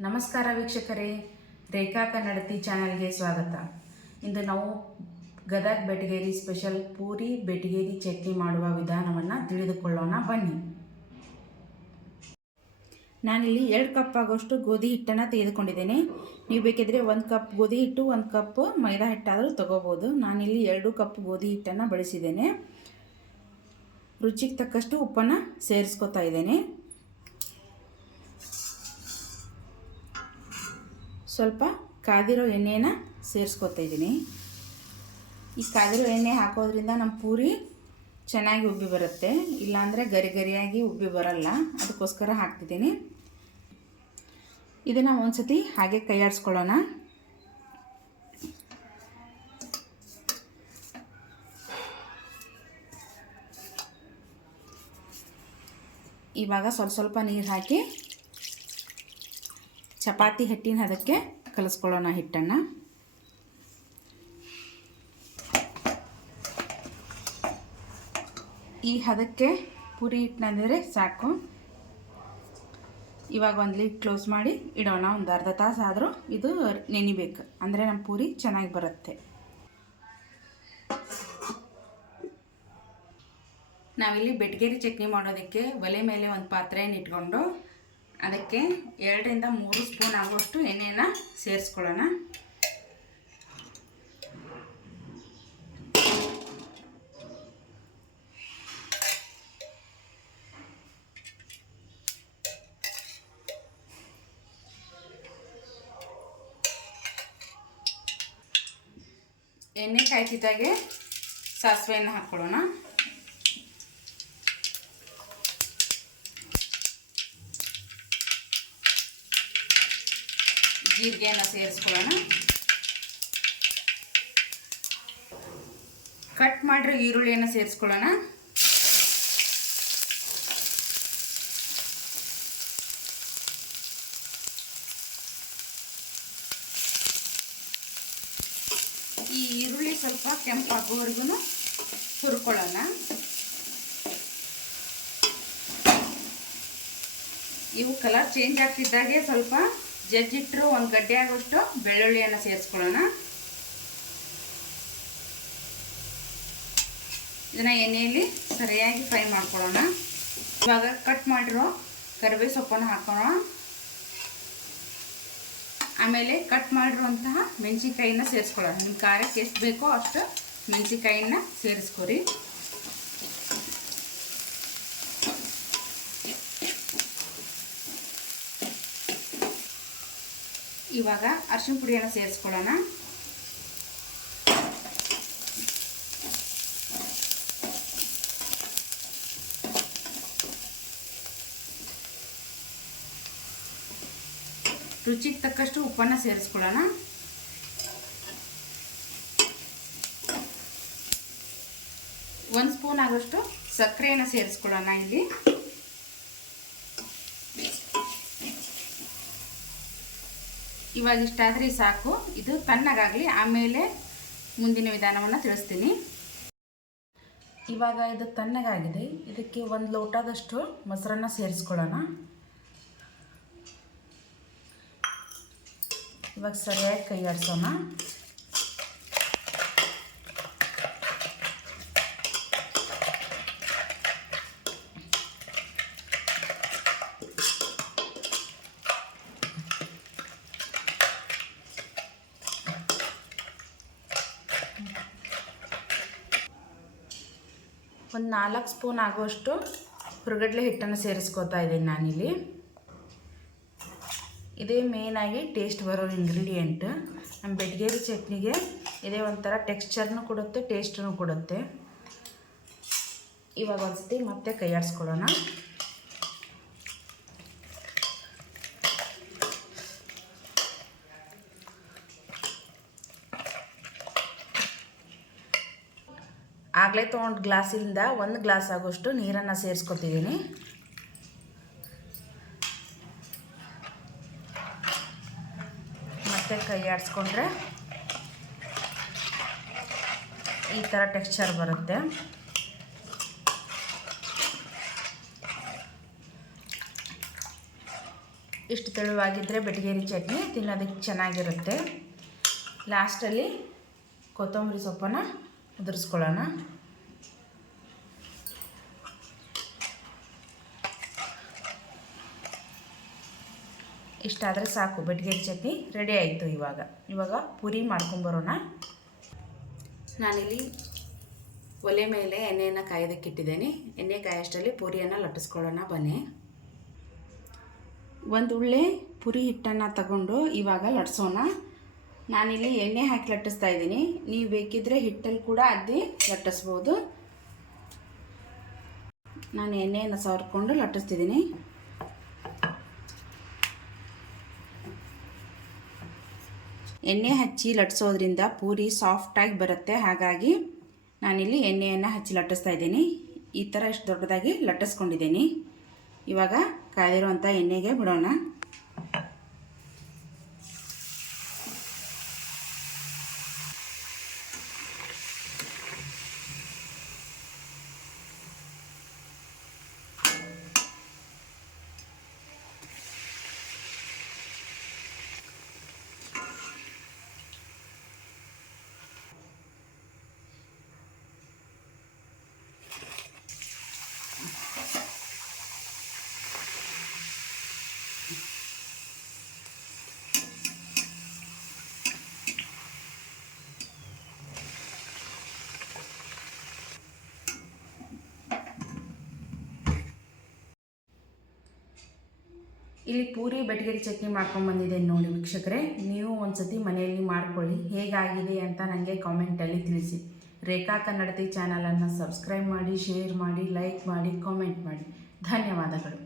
ನಮಸ್ಕಾರ ವೀಕ್ಷಕರೇ, ರೇಖಾ ಕನ್ನಡತಿ ಚಾನಲ್ಗೆ ಸ್ವಾಗತ. ಇಂದು ನಾವು ಗದಗ ಬೆಟಗೇರಿ ಸ್ಪೆಷಲ್ ಪೂರಿ ಬೆಟಗೇರಿ ಚಟ್ನಿ ಮಾಡುವ ವಿಧಾನವನ್ನು ತಿಳಿದುಕೊಳ್ಳೋಣ. ಬನ್ನಿ. ನಾನಿಲ್ಲಿ ಎರಡು ಕಪ್ ಆಗೋಷ್ಟು ಗೋಧಿ ಹಿಟ್ಟನ್ನು ತೆಗೆದುಕೊಂಡಿದ್ದೇನೆ. ನೀವು ಬೇಕಿದ್ರೆ ಒಂದು ಕಪ್ ಗೋಧಿ ಹಿಟ್ಟು, ಒಂದು ಕಪ್ ಮೈದಾ ಹಿಟ್ಟಾದರೂ ತೊಗೋಬೋದು. ನಾನಿಲ್ಲಿ ಎರಡು ಕಪ್ ಗೋಧಿ ಹಿಟ್ಟನ್ನು ಬಳಸಿದ್ದೇನೆ. ರುಚಿಗೆ ತಕ್ಕಷ್ಟು ಉಪ್ಪನ್ನು ಸೇರಿಸ್ಕೊತಾ ಇದ್ದೇನೆ. ಸ್ವಲ್ಪ ಕಾದಿರೋ ಎಣ್ಣೆನ ಸೇರಿಸ್ಕೊತಾ ಇದ್ದೀನಿ. ಈ ಕಾದಿರೋ ಎಣ್ಣೆ ಹಾಕೋದ್ರಿಂದ ನಮ್ಮ ಪೂರಿ ಚೆನ್ನಾಗಿ ಉಬ್ಬಿ ಬರುತ್ತೆ. ಇಲ್ಲಾಂದರೆ ಗರಿ ಗರಿಯಾಗಿ ಉಬ್ಬಿ ಬರಲ್ಲ. ಅದಕ್ಕೋಸ್ಕರ ಹಾಕ್ತಿದ್ದೀನಿ. ಇದನ್ನು ಒಂದ್ಸತಿ ಹಾಗೆ ಕೈಯಾಡಿಸ್ಕೊಳ್ಳೋಣ. ಇವಾಗ ಸ್ವಲ್ಪ ಸ್ವಲ್ಪ ನೀರು ಹಾಕಿ ಚಪಾತಿ ಹಿಟ್ಟಿನ ಅದಕ್ಕೆ ಕಲಿಸ್ಕೊಳ್ಳೋಣ ಹಿಟ್ಟನ್ನು. ಈ ಹದಕ್ಕೆ ಪೂರಿ ಹಿಟ್ಟಿನಂದರೆ ಸಾಕು. ಇವಾಗ ಒಂದು ಲೀಡ್ ಕ್ಲೋಸ್ ಮಾಡಿ ಇಡೋಣ, ಒಂದು ಅರ್ಧ ತಾಸು ಆದರೂ ಇದು ನೆನಿಬೇಕು. ಅಂದರೆ ನಮ್ಮ ಪೂರಿ ಚೆನ್ನಾಗಿ ಬರುತ್ತೆ. ನಾವಿಲ್ಲಿ ಬೆಟ್ಗೇರಿ ಚಟ್ನಿ ಮಾಡೋದಕ್ಕೆ ಒಲೆ ಮೇಲೆ ಒಂದು ಪಾತ್ರೆಯನ್ನು ಇಟ್ಕೊಂಡು ಅದಕ್ಕೆ ಎರಡರಿಂದ ಮೂರು ಸ್ಪೂನ್ ಆಗುವಷ್ಟು ಎಣ್ಣೆನ ಸೇರಿಸ್ಕೊಳ್ಳೋಣ. ಎಣ್ಣೆ ಕಾಯ್ತಿದ್ದಾಗೆ ಸಾಸಿವೆಯನ್ನು ಹಾಕ್ಕೊಳ್ಳೋಣ. ಜೀರಿಗೆಯನ್ನು ಸೇರಿಸ್ಕೊಳ್ಳೋಣ. ಕಟ್ ಮಾಡಿರೋ ಈರುಳ್ಳಿಯನ್ನು ಸೇರಿಸ್ಕೊಳ್ಳೋಣ. ಈ ಈರುಳ್ಳಿ ಸ್ವಲ್ಪ ಕೆಂಪಾಗುವವರೆಗೂ ಹುರ್ಕೊಳ್ಳೋಣ. ಇವು ಕಲರ್ ಚೇಂಜ್ ಆಗ್ತಿದ್ದಾಗೆ ಸ್ವಲ್ಪ ಜಜ್ಜಿಟ್ಟರು ಒಂದು ಗಡ್ಡೆ ಆಗೋಷ್ಟು ಬೆಳ್ಳುಳ್ಳಿಯನ್ನು ಸೇರಿಸ್ಕೊಳ್ಳೋಣ. ಇದನ್ನು ಎಣ್ಣೆಯಲ್ಲಿ ಸರಿಯಾಗಿ ಫ್ರೈ ಮಾಡ್ಕೊಳ್ಳೋಣ. ಇವಾಗ ಕಟ್ ಮಾಡಿರೋ ಕರಿಬೇವು ಸೊಪ್ಪನ್ನು ಹಾಕೋಣ ಆಮೇಲೆ ಕಟ್ ಮಾಡಿರುವಂತಹ ಮೆಣಸಿನ್ಕಾಯಿನ ಸೇರಿಸ್ಕೊಳ್ಳೋಣ. ನಿಮ್ಮ ಖಾರಕ್ಕೆ ಎಷ್ಟು ಬೇಕೋ ಅಷ್ಟು ಮೆಣಸಿನ್ಕಾಯಿನ ಸೇರಿಸ್ಕೊರಿ. ಇವಾಗ ಅರ್ಶಿನ ಪುಡಿಯನ್ನು ಸೇರಿಸ್ಕೊಳ್ಳೋಣ. ರುಚಿಗೆ ತಕ್ಕಷ್ಟು ಉಪ್ಪನ್ನು ಸೇರಿಸ್ಕೊಳ್ಳೋಣ. ಒಂದು ಸ್ಪೂನ್ ಆಗೋಷ್ಟು ಸಕ್ಕರೆಯನ್ನು ಸೇರಿಸ್ಕೊಳ್ಳೋಣ ಇಲ್ಲಿ. ಇವಾಗ ಇಷ್ಟಾದರೆ ಸಾಕು. ಇದು ತಣ್ಣಗಾಗಲಿ, ಆಮೇಲೆ ಮುಂದಿನ ವಿಧಾನವನ್ನು ತಿಳಿಸ್ತೀನಿ. ಇವಾಗ ಇದು ತಣ್ಣಗಾಗಿದೆ. ಇದಕ್ಕೆ ಒಂದು ಲೋಟದಷ್ಟು ಮೊಸರನ್ನ ಸೇರಿಸ್ಕೊಳ್ಳೋಣ. ಇವಾಗ ಸರಿಯಾಗಿ ಕೈ ಒಂದು ನಾಲ್ಕು ಸ್ಪೂನ್ ಆಗುವಷ್ಟು ಹುರುಗಡ್ಲೆ ಹಿಟ್ಟನ್ನು ಸೇರಿಸ್ಕೋತಾ ಇದ್ದೀನಿ ನಾನಿಲ್ಲಿ. ಇದೇ ಮೇಯ್ನಾಗಿ ಟೇಸ್ಟ್ ಬರೋ ಇಂಗ್ರೀಡಿಯೆಂಟ್ ನಮ್ಮ ಬೆಡ್ಗೇರಿ ಚಟ್ನಿಗೆ ಇದೇ ಒಂಥರ ಟೆಕ್ಸ್ಚರ್ನೂ ಕೊಡುತ್ತೆ ಟೇಸ್ಟನ್ನು ಕೊಡುತ್ತೆ. ಇವಾಗ ಒಂದ್ಸತಿ ಮತ್ತೆ ಕೈ ಆಗಲೇ ತೊಗೊಂಡು ಗ್ಲಾಸಿಂದ ಒಂದು ಗ್ಲಾಸ್ ಆಗೋಷ್ಟು ನೀರನ್ನು ಸೇರಿಸ್ಕೊತಿದ್ದೀನಿ ಮತ್ತೆ ಕೈ ಆಡಿಸ್ಕೊಂಡ್ರೆ ಈ ಥರ ಟೆಕ್ಸ್ಚರ್ ಬರುತ್ತೆ. ಇಷ್ಟು ತೆಳುವಾಗಿದ್ದರೆ ಬೆಟಗೇರಿ ಚಟ್ನಿ ತಿನ್ನೋದಕ್ಕೆ ಚೆನ್ನಾಗಿರುತ್ತೆ. ಲಾಸ್ಟಲ್ಲಿ ಕೊತ್ತಂಬರಿ ಸೊಪ್ಪನ್ನು ಉದುರಿಸ್ಕೊಳ್ಳೋಣ. ಇಷ್ಟಾದರೆ ಸಾಕು ಬೆಟಗೇರಿ ಚಟ್ನಿ ರೆಡಿ ಆಯಿತು ಇವಾಗ. ಇವಾಗ ಪೂರಿ ಮಾಡ್ಕೊಂಬರೋಣ ನಾನಿಲ್ಲಿ ಒಲೆ ಮೇಲೆ ಎಣ್ಣೆಯನ್ನು ಕಾಯೋದಕ್ಕೆ ಇಟ್ಟಿದ್ದೇನೆ. ಎಣ್ಣೆ ಕಾಯೋಷ್ಟರಲ್ಲಿ ಪೂರಿಯನ್ನು ಲಟ್ಟಿಸ್ಕೊಳ್ಳೋಣ, ಬನ್ನಿ. ಒಂದು ಉಳ್ಳೆ ಪುರಿ ಹಿಟ್ಟನ್ನು ತಗೊಂಡು ಇವಾಗ ಲಟ್ಸೋಣ. ನಾನಿಲ್ಲಿ ಎಣ್ಣೆ ಹಾಕಿ ಲಟ್ಟಿಸ್ತಾ ಇದ್ದೀನಿ. ನೀವು ಬೇಕಿದ್ದರೆ ಹಿಟ್ಟಲ್ಲಿ ಕೂಡ ಅದ್ದಿ ಲಟ್ಟಿಸ್ಬೋದು. ನಾನು ಎಣ್ಣೆಯನ್ನು ಸವರ್ಕೊಂಡು ಲಟ್ಟಿಸ್ತಿದ್ದೀನಿ. ಎಣ್ಣೆ ಹಚ್ಚಿ ಲಟ್ಟಿಸೋದ್ರಿಂದ ಪೂರಿ ಸಾಫ್ಟಾಗಿ ಬರುತ್ತೆ. ಹಾಗಾಗಿ ನಾನಿಲ್ಲಿ ಎಣ್ಣೆಯನ್ನು ಹಚ್ಚಿ ಲಟ್ಟಿಸ್ತಾ ಇದ್ದೀನಿ. ಈ ಥರ ಇಷ್ಟು ದೊಡ್ಡದಾಗಿ ಲಟ್ಟಿಸ್ಕೊಂಡಿದ್ದೀನಿ. ಇವಾಗ ಕಾದಿರುವಂಥ ಎಣ್ಣೆಗೆ ಬಿಡೋಣ. ಇಲ್ಲಿ ಪೂರಿ ಬೆಟಗೇರಿ ಚಟ್ನಿ ಮಾಡ್ಕೊಂಡು ಬಂದಿದ್ದೇನೆ ನೋಡಿ ವೀಕ್ಷಕರೇ. ನೀವು ಒಂದ್ಸತಿ ಮನೆಯಲ್ಲಿ ಮಾಡ್ಕೊಳ್ಳಿ. ಹೇಗಾಗಿದೆ ಅಂತ ನನಗೆ ಕಾಮೆಂಟಲ್ಲಿ ತಿಳಿಸಿ. ರೇಖಾ ಕನ್ನಡತಿ ಚಾನಲನ್ನು ಸಬ್ಸ್ಕ್ರೈಬ್ ಮಾಡಿ ಶೇರ್ ಮಾಡಿ ಲೈಕ್ ಮಾಡಿ ಕಾಮೆಂಟ್ ಮಾಡಿ. ಧನ್ಯವಾದಗಳು.